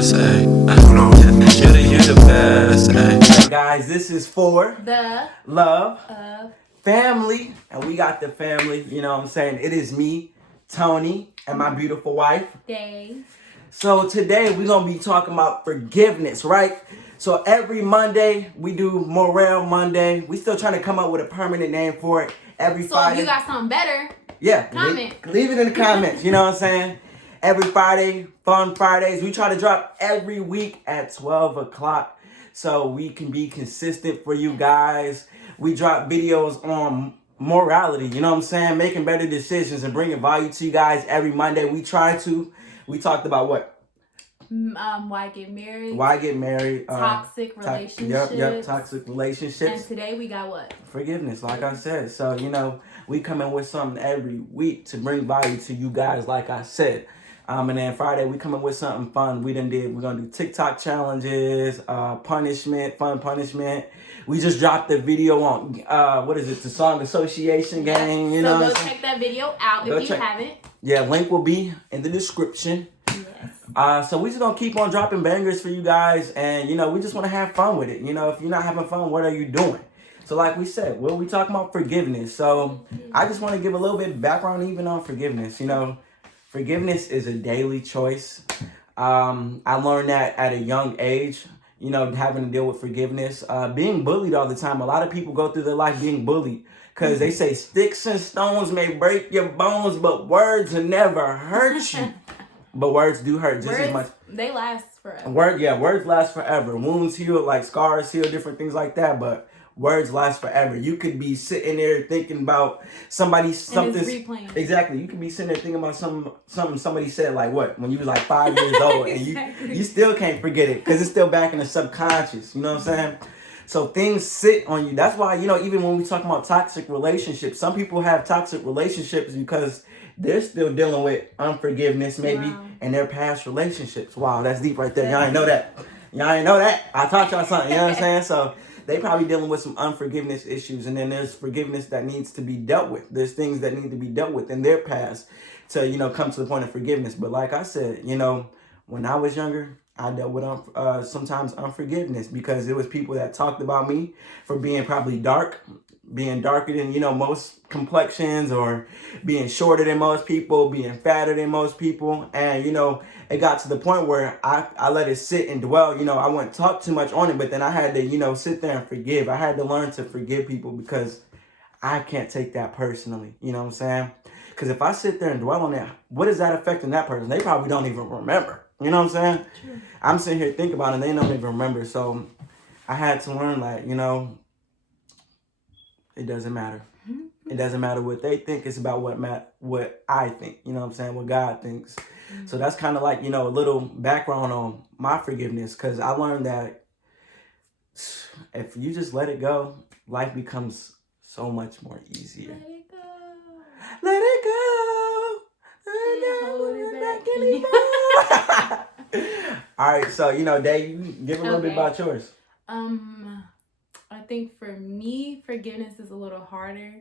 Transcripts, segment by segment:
best, ayy. You're the best, ayy. Guys, this is for the love of family, and we got the family. You know what I'm saying? It is me, Tony, and my beautiful wife. Dave. So today we're gonna be talking about forgiveness, right? So every Monday we do Morale Monday. We still trying to come up with a permanent name for it. Every So Friday. if you got something better, Yeah, comment. leave it in the comments. You know what I'm saying? Every Friday, Fun Fridays. We try to drop every week at 12 o'clock so we can be consistent for you guys. We drop videos on morality, you know what I'm saying? Making better decisions and bringing value to you guys every Monday. We try to. We talked about what? Why get married? Why get married? Toxic relationships. Yep, toxic relationships. And today we got what? Forgiveness, like I said. So, you know, we come in with something every week to bring value to you guys, like I said. And then Friday, we come in with something fun. We're going to do TikTok challenges, fun punishment. We just dropped the video on, the Song Association game, you know. So go check that video out if you haven't. Yeah, link will be in the description. Yes. So we just gonna keep on dropping bangers for you guys, and you know we just want to have fun with it. You know, if you're not having fun, what are you doing? So like we said, we talking about forgiveness. So I just want to give a little bit of background even on forgiveness. You know, forgiveness is a daily choice. I learned that at a young age. You know, having to deal with forgiveness, being bullied all the time. A lot of people go through their life being bullied because they say sticks and stones may break your bones, but words will never hurt you. But words do hurt just as much. They last forever. Words last forever. Wounds heal, like scars heal, different things like that. But words last forever. You could be sitting there thinking about something. Exactly. You could be sitting there thinking about something somebody said, like what, when you was like 5 years old, and you still can't forget it because it's still back in the subconscious. You know what I'm saying? So things sit on you. That's why, you know, even when we talk about toxic relationships, some people have toxic relationships because they're still dealing with unforgiveness, maybe, in their past relationships. Wow, that's deep right there. Y'all ain't know that. I taught y'all something, you know what I'm saying? So they probably dealing with some unforgiveness issues, and then there's forgiveness that needs to be dealt with. There's things that need to be dealt with in their past to, you know, come to the point of forgiveness. But like I said, you know, when I was younger, I dealt with sometimes unforgiveness because it was people that talked about me for being probably being darker than, you know, most complexions, or being shorter than most people, being fatter than most people. And, you know, it got to the point where I let it sit and dwell. You know, I wouldn't talk too much on it, but then I had to, you know, sit there and forgive. I had to learn to forgive people because I can't take that personally. You know what I'm saying? Because if I sit there and dwell on it, what is that affecting that person? They probably don't even remember. You know what I'm saying? True. I'm sitting here thinking about it and they don't even remember. So I had to learn, like, you know, it doesn't matter. It doesn't matter what they think. It's about what I think. You know what I'm saying? What God thinks. So that's kind of like, you know, a little background on my forgiveness. Because I learned that if you just let it go, life becomes so much more easier. Let it go. Let it go. Can't hold it back anymore. All right. So, you know, Dave, you give a little bit about yours. I think for me, forgiveness is a little harder.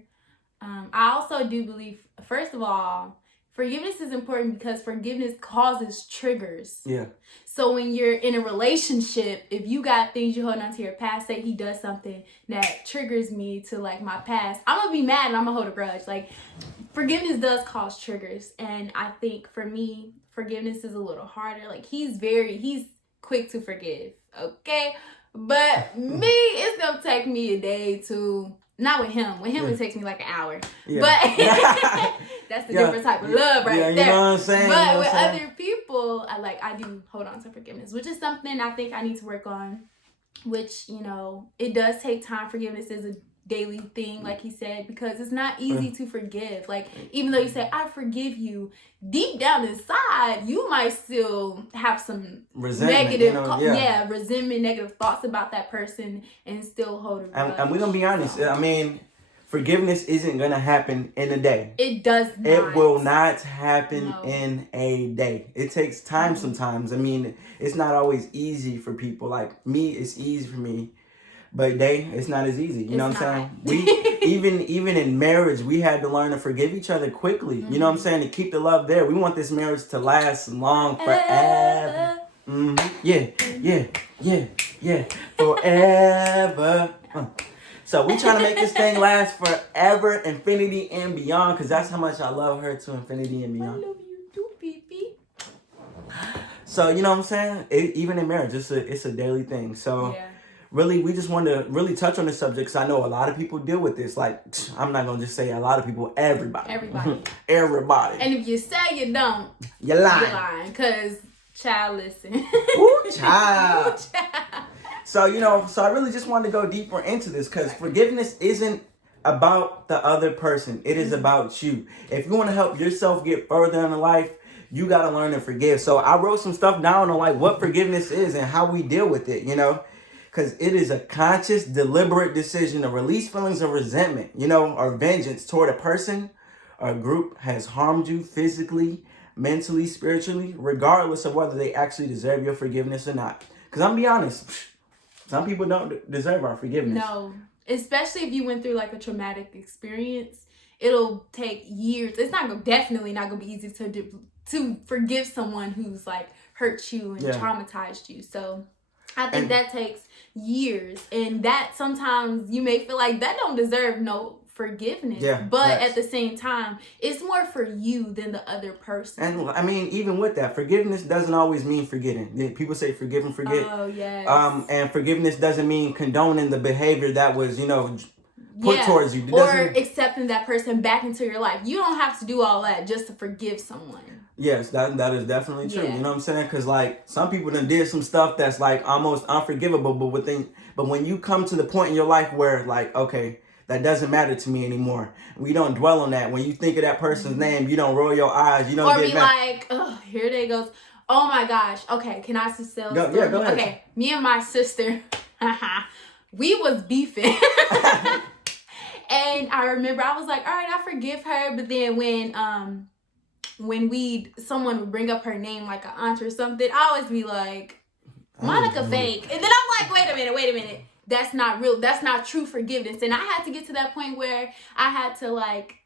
I also do believe, first of all, forgiveness is important because forgiveness causes triggers. Yeah. So when you're in a relationship, if you got things you hold on to your past, say he does something that triggers me to like my past, I'm going to be mad and I'm going to hold a grudge. Like, forgiveness does cause triggers. And I think for me, forgiveness is a little harder. Like, he's quick to forgive. Okay. But me, it's going to take me a day to, not with him. With him, it takes me like an hour. Yeah. But that's a different type of love right there. You know what I'm saying? But with other people, I do hold on to forgiveness, which is something I think I need to work on, which, you know, it does take time. Forgiveness is a daily thing, like he said, because it's not easy to forgive. Like, even though you say I forgive you, deep down inside you might still have some resentment, negative resentment, negative thoughts about that person, and still hold a grudge. And we're gonna be honest, I mean, forgiveness isn't gonna happen in a day. It does not. It will not happen in a day. It takes time sometimes. I mean, it's not always easy for people. Like me, it's easy for me. But it's not as easy. You know what I'm saying? We even in marriage, we had to learn to forgive each other quickly. You know what I'm saying? To keep the love there. We want this marriage to last long, forever. Yeah. Forever. So we trying to make this thing last forever, infinity and beyond, because that's how much I love her to infinity and I beyond. love you too, baby. So you know what I'm saying? Even in marriage, it's a daily thing. So really, we just want to really touch on this subject because I know a lot of people deal with this. Like, I'm not gonna just say a lot of people, everybody. Everybody. And if you say you don't, you're lying. You're lying, cause child, listen. Ooh, child. So, I really just wanted to go deeper into this because forgiveness isn't about the other person. It is about you. If you want to help yourself get further in life, you got to learn to forgive. So I wrote some stuff down on like what forgiveness is and how we deal with it, because it is a conscious, deliberate decision to release feelings of resentment, or vengeance toward a person or a group has harmed you physically, mentally, spiritually, regardless of whether they actually deserve your forgiveness or not. Because I'm going to be honest, some people don't deserve our forgiveness. No, especially if you went through like a traumatic experience, it'll take years. It's definitely not gonna be easy to forgive someone who's like hurt you and traumatized you. So I think that takes years, and that sometimes you may feel like that don't deserve no forgiveness, but at the same time it's more for you than the other person. And I mean, even with that, forgiveness doesn't always mean forgetting. People say forgive and forget. Oh yes. And forgiveness doesn't mean condoning the behavior that was put towards you. Or accepting that person back into your life. You don't have to do all that just to forgive someone. Yes, that is definitely true. You know what I'm saying? Because like some people done did some stuff that's like almost unforgivable, but when you come to the point in your life where like, okay, that doesn't matter to me anymore. We don't dwell on that. When you think of that person's name, you don't roll your eyes. You don't get mad. Like, oh, here they goes. Oh my gosh. Okay, can I just tell? Go ahead. Okay, me and my sister, we was beefing. And I remember I was like, all right, I forgive her. But then when someone would bring up her name like an aunt or something, I always be like, Monica fake. And then I'm like, wait a minute. That's not real. That's not true forgiveness. And I had to get to that point where I had to like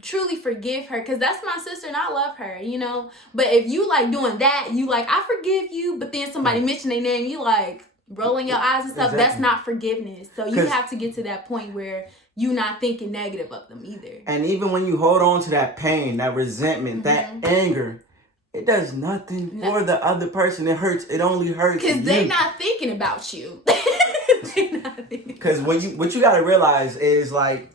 truly forgive her, because that's my sister and I love her, But if you like doing that, you like, I forgive you, but then somebody mention their name, you like rolling your eyes and stuff. That's not forgiveness. So you have to get to that point where you not thinking negative of them either. And even when you hold on to that pain, that resentment, that anger, it does nothing for the other person. It hurts. It only hurts because they're not thinking about you. Because what you got to realize is like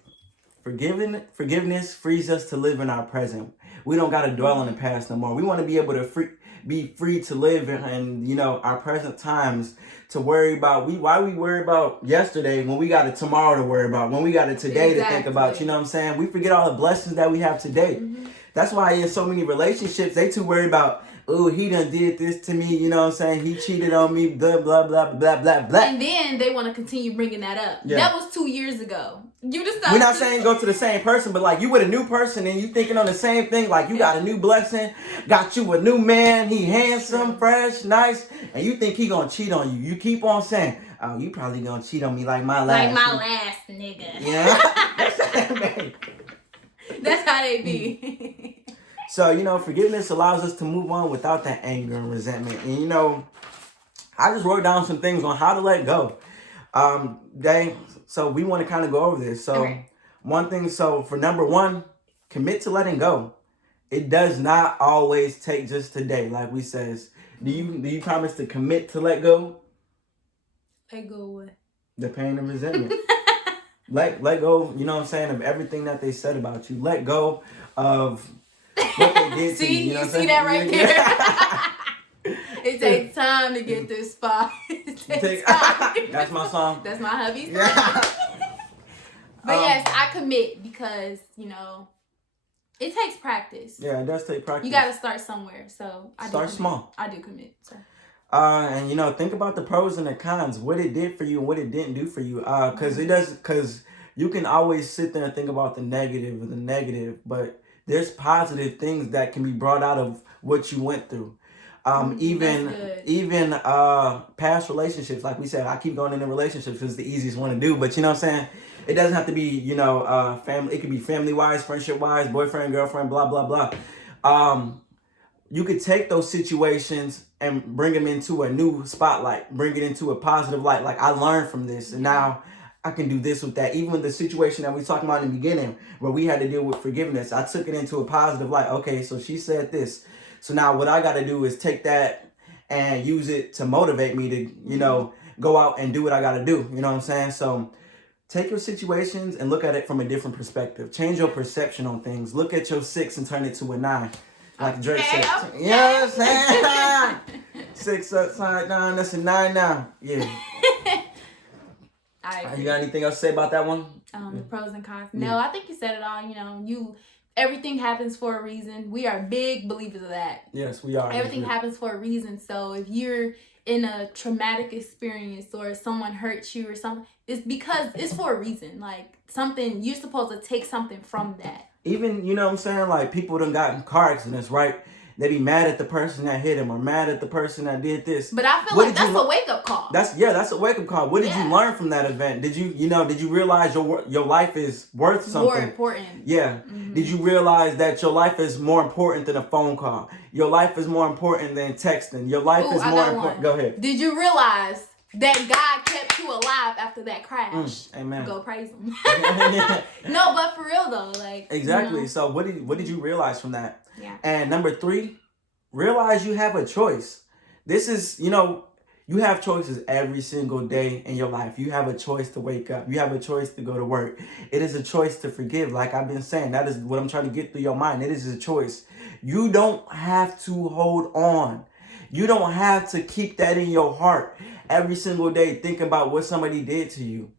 forgiveness frees us to live in our present. We don't got to dwell on the past no more. We want to be able to be free to live in our present times, to worry about why we worry about yesterday when we got a tomorrow to worry about, when we got a today to think about. You know what I'm saying? We forget all the blessings that we have today. That's why in so many relationships they too worry about, oh, he done did this to me, you know what I'm saying? He cheated on me, blah, blah, blah, blah, blah, blah. And then they want to continue bringing that up. Yeah. That was 2 years ago. We're not saying go to the same person, but like you with a new person and you thinking on the same thing, like you got a new blessing, got you a new man, he handsome, fresh, nice, and you think he gonna cheat on you. You keep on saying, oh, you probably gonna cheat on me like my last. Like my last nigga. Yeah. That's how they be. So, forgiveness allows us to move on without that anger and resentment. And, I just wrote down some things on how to let go. So we want to kind of go over this. So one thing, for number one, commit to letting go. It does not always take just today, like we says. Do you promise to commit to let go? Let go what? The pain and resentment. let go, you know what I'm saying, of everything that they said about you. Let go of what they did to you. You see that right there? It takes time to get this far. That's my song. That's my hubby's song. But yes, I commit because, it takes practice. Yeah, it does take practice. You got to start somewhere. So I start small. I do commit. So. And think about the pros and the cons, what it did for you and what it didn't do for you. Because you can always sit there and think about the negative, but there's positive things that can be brought out of what you went through. Even past relationships, like we said, I keep going into relationships because it's the easiest one to do, but you know what I'm saying? It doesn't have to be, family. It could be family-wise, friendship-wise, boyfriend, girlfriend, blah, blah, blah. you could take those situations and bring them into a new spotlight, bring it into a positive light. Like, I learned from this, and now I can do this with that. Even with the situation that we talked about in the beginning, where we had to deal with forgiveness, I took it into a positive light. Okay, so she said this. So now what I got to do is take that and use it to motivate me to, go out and do what I got to do. You know what I'm saying? So take your situations and look at it from a different perspective. Change your perception on things. Look at your 6 and turn it to a 9. Like Drake said. Okay. You know what I'm saying? 6 upside down, that's a 9 now. Yeah. You got anything else to say about that one? The pros and cons. No, I think you said it all. Everything happens for a reason. We are big believers of that. Yes, we are. Everything happens for a reason. So if you're in a traumatic experience or someone hurts you or something, it's because it's for a reason. Like, something, you're supposed to take something from that. Even, you know what I'm saying? Like, people done got in car accidents, right? They be mad at the person that hit him or mad at the person that did this. But I feel like that's a wake-up call. That's a wake-up call. What did you learn from that event? Did you realize your life is worth something? More important. Yeah. Mm-hmm. Did you realize that your life is more important than a phone call? Your life is more important than texting. Your life is more important. Go ahead. Did you realize that God kept you alive after that crash? Amen. Go praise him. No, but for real though, like, exactly. So what did you realize from that? Yeah. And number 3, realize you have a choice. This is, you have choices every single day in your life. You have a choice to wake up. You have a choice to go to work. It is a choice to forgive. Like I've been saying, that is what I'm trying to get through your mind. It is a choice. You don't have to hold on. You don't have to keep that in your heart every single day. Think about what somebody did to you.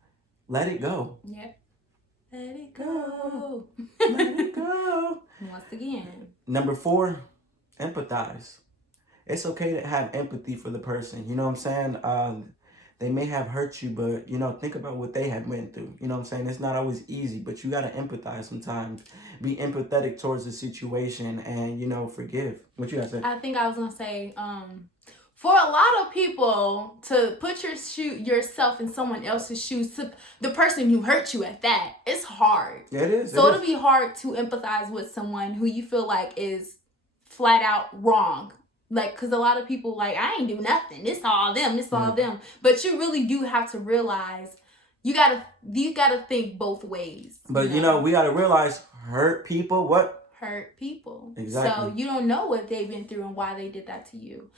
Let it go. Yeah. Let it go. Let it go. Once again. Number 4, empathize. It's okay to have empathy for the person. You know what I'm saying? They may have hurt you, but, think about what they have went through. You know what I'm saying? It's not always easy, but you got to empathize sometimes. Be empathetic towards the situation and, forgive. What you got to say? I think I was going to say, for a lot of people to put yourself in someone else's shoes, to the person who hurt you at that, it's hard. Yeah, it is. So it'll be hard to empathize with someone who you feel like is flat out wrong. Like, because a lot of people like, I ain't do nothing. It's all them. It's all them. But you really do have to realize you gotta think both ways. But, we got to realize hurt people, what? Hurt people. Exactly. So you don't know what they've been through and why they did that to you.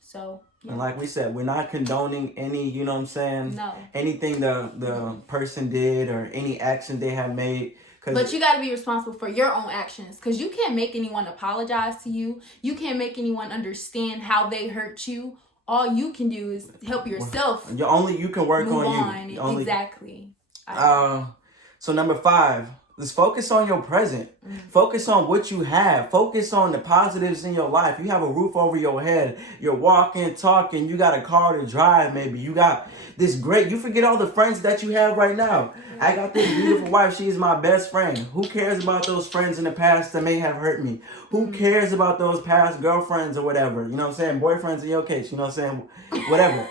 So, yeah. And like we said, we're not condoning any, No. anything the person did or any action they have made. But you got to be responsible for your own actions, because you can't make anyone apologize to you. You can't make anyone understand how they hurt you. All you can do is help yourself. You can work on you. Exactly. So number 5, let's focus on your present. Focus on what you have. Focus on the positives in your life. You have a roof over your head. You're walking, talking. You got a car to drive maybe. You got this great... You forget all the friends that you have right now. I got this beautiful wife. She is my best friend. Who cares about those friends in the past that may have hurt me? Who cares about those past girlfriends or whatever? You know what I'm saying? Boyfriends in your case. You know what I'm saying? Whatever.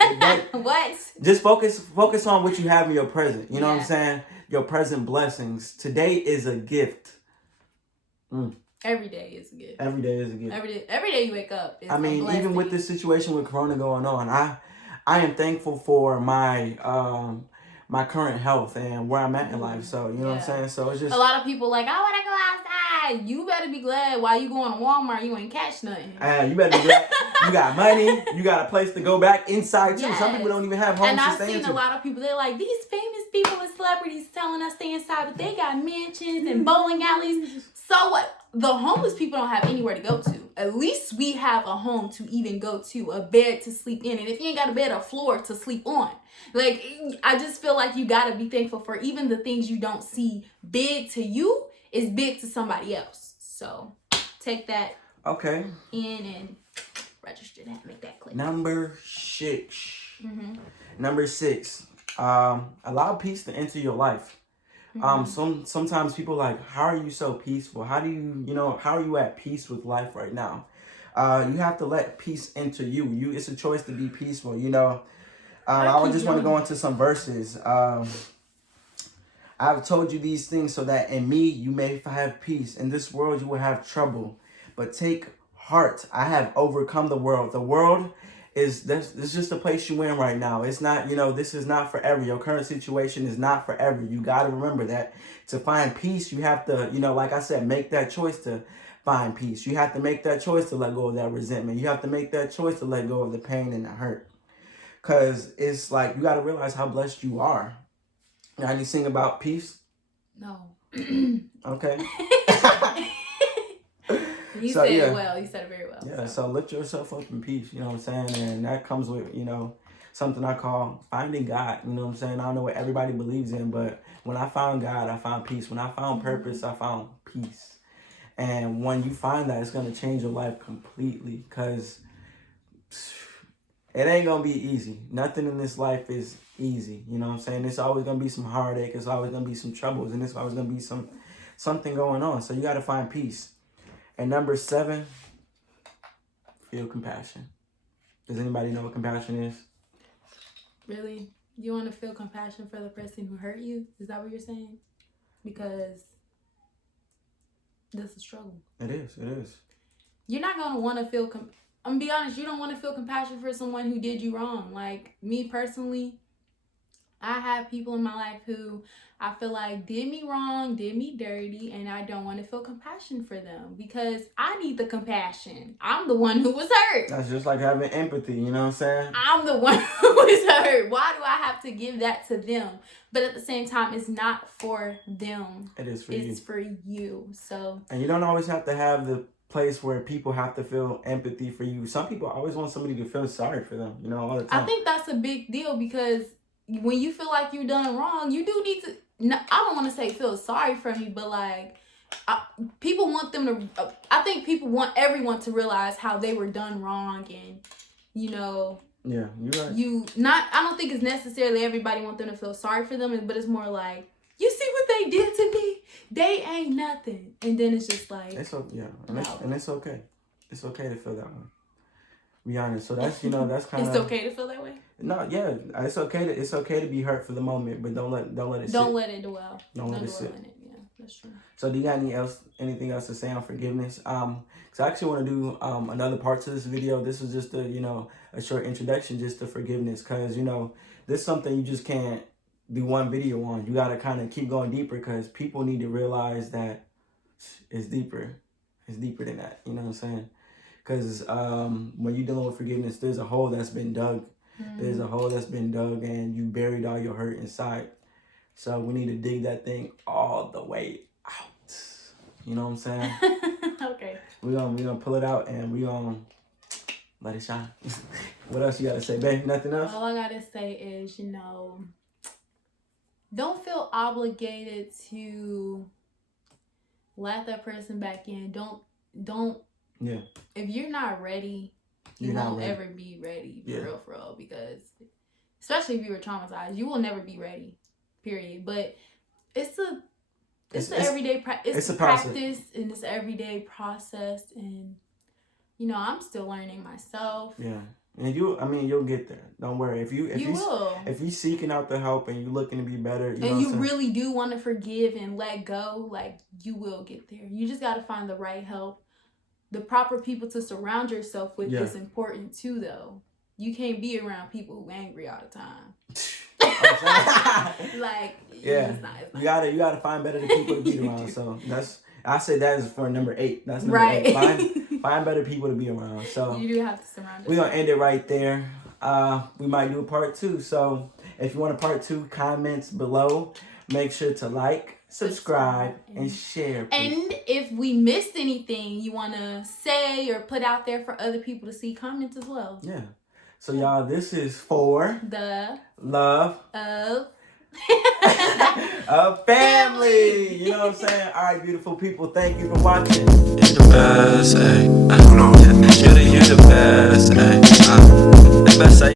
What? Just focus on what you have in your present. You know what I'm saying? Your present blessings. Today is a gift. Every day is a gift. Every day is a gift. Every day you wake up is a blessing. Even with this situation with Corona going on, I am thankful for my my current health and where I'm at in life. So, you know what I'm saying? So it's just... A lot of people like, I want to go outside. You better be glad while you going to Walmart, you ain't catch nothing. You better be glad. You got money. You got a place to go back inside, too. Yes. Some people don't even have homes to stay into. And I've seen a lot of people, they're like, these famous people and celebrities telling us stay inside, but they got mansions and bowling alleys. So what? The homeless people don't have anywhere to go to. At least we have a home to even go to, a bed to sleep in. And if you ain't got a bed, a floor to sleep on. Like, I just feel like you got to be thankful for even the things you don't see big to you is big to somebody else. So take that in and register that, make that click. Number 6. Number 6. Allow peace to enter your life. Sometimes people like, how are you so peaceful? How do how are you at peace with life right now? You have to let peace enter you. It's a choice to be peaceful, I just want to go into some verses. I've told you these things so that in me you may have peace. In this world you will have trouble. But take heart. I have overcome the world. The world is this just the place you in right now. It's not, this is not forever. Your current situation is not forever. You got to remember that. To find peace, you have to, like I said, make that choice to find peace. You have to make that choice to let go of that resentment. You have to make that choice to let go of the pain and the hurt. Because it's like, you got to realize how blessed you are. Now, you sing about peace? No. Okay. You said it well. You said it very well. Yeah, so lift yourself up in peace, you know what I'm saying? And that comes with, something I call finding God, you know what I'm saying? I don't know what everybody believes in, but when I found God, I found peace. When I found purpose, I found peace. And when you find that, it's going to change your life completely, because it ain't going to be easy. Nothing in this life is easy, you know what I'm saying? There's always going to be some heartache. There's always going to be some troubles, and there's always going to be something going on. So you got to find peace. And number 7, feel compassion. Does anybody know what compassion is? Really? You want to feel compassion for the person who hurt you? Is that what you're saying? Because this is a struggle. It is. You're not going to want to feel... I'm going to be honest, you don't want to feel compassion for someone who did you wrong. Like, me personally, I have people in my life who I feel like did me wrong, did me dirty, and I don't want to feel compassion for them because I need the compassion. I'm the one who was hurt. That's just like having empathy, you know what I'm saying? I'm the one who was hurt. Why do I have to give that to them? But at the same time, it's not for them. It is for you. It's for you. So. And you don't always have to have the place where people have to feel empathy for you. Some people always want somebody to feel sorry for them, all the time. I think that's a big deal because when you feel like you've done wrong, you do need to, no, I don't want to say feel sorry for me, but like, people want them to, I think people want everyone to realize how they were done wrong and, Yeah, you're right. I don't think it's necessarily everybody want them to feel sorry for them, but it's more like, you see what they did to me? They ain't nothing. And then it's just like. And it's okay. It's okay to feel that way. Be honest. So that's, that's kind of. It's okay to feel that way? No, yeah. It's okay to be hurt for the moment, but don't let it sit. Don't let it dwell. Don't let it sit. Yeah, that's true. So do you got anything else to say on forgiveness? So I actually want to do another part to this video. This is just a short introduction just to forgiveness, because this is something you just can't do one video on. You got to kind of keep going deeper, because people need to realize that it's deeper. It's deeper than that. You know what I'm saying? Because when you're dealing with forgiveness, there's a hole that's been dug. There's a hole that's been dug, and you buried all your hurt inside. So we need to dig that thing all the way out. You know what I'm saying? Okay. We're gonna pull it out, and we're gonna let it shine. What else you gotta say, babe? Nothing else? All I gotta say is, don't feel obligated to let that person back in. Don't. Yeah. If you're not ready, you won't ever be ready for real. Because especially if you were traumatized, you will never be ready. Period. But it's an everyday it's a practice, and it's an everyday process, and I'm still learning myself. Yeah. And you'll get there. Don't worry. If you're seeking out the help and you're looking to be better, and you really do want to forgive and let go, like, you will get there. You just got to find the right help. The proper people to surround yourself with is important too, though. You can't be around people who angry all the time. Like, it's not. You gotta find better people to be around. So I said that is for number 8. That's number right. 8. Find better people to be around. So you do have to surround yourself. We're gonna end it right there. We might do a part 2. So if you want a part 2, comments below. Make sure to like, subscribe, and share. Please. And if we missed anything you want to say or put out there for other people to see, comment as well. Yeah. So y'all, this is for the love of a family. You know what I'm saying? All right, beautiful people. Thank you for watching. You're the best, ayy. I don't know. You're the best, ayy. The best, ayy.